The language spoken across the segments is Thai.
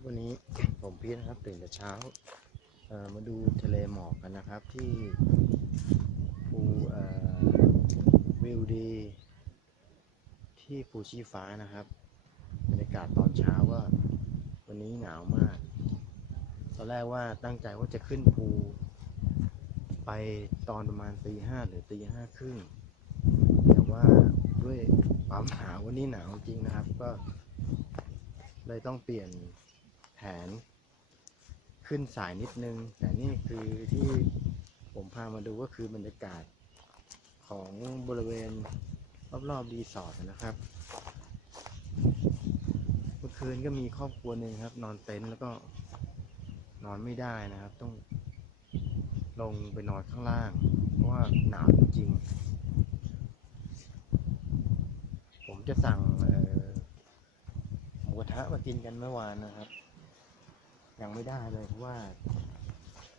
ับวันนี้ผมพีทนะครับตื่นแต่เช้าเอ่อมาดูทะเลหมอกกันนะครับที่ภูเอ่อวิวดีที่ภูชีฟ้านะครับบรรยากาศตอนเช้าก็วันนี้หนาวมาก ตอนแรกว่าตั้งใจว่าจะขึ้นภูไปตอนประมาณตีห้าหรือตีห้าครึ่งแต่ว่าด้วยความหนาววันนี้หนาวจริงนะครับ ก็เลยต้องเปลี่ยน แผนขึ้นสายนิดนึง แต่นี่คือที่ผมพามาดูก็คือบรรยากาศของบริเวณรอบๆรีสอร์ทนะครับ เมื่อคืนก็มีครอบครัวหนึ่งครับ นอนเต็นท์แล้วก็นอนไม่ได้นะครับ ต้องลงไปนอนข้างล่าง เพราะว่าหนาวจริงๆผมจะสั่งหมูกระทะมากินกันเมื่อวานนะครับ ยังไม่ได้เลยเพราะว่า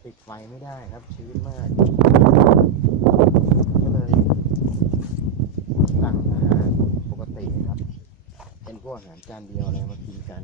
ติดไฟไม่ได้ครับชื้นมาก ก็เลยสั่งอาหารปกติครับ เป็นพวกอาหารจานเดียวอะไรมากินกัน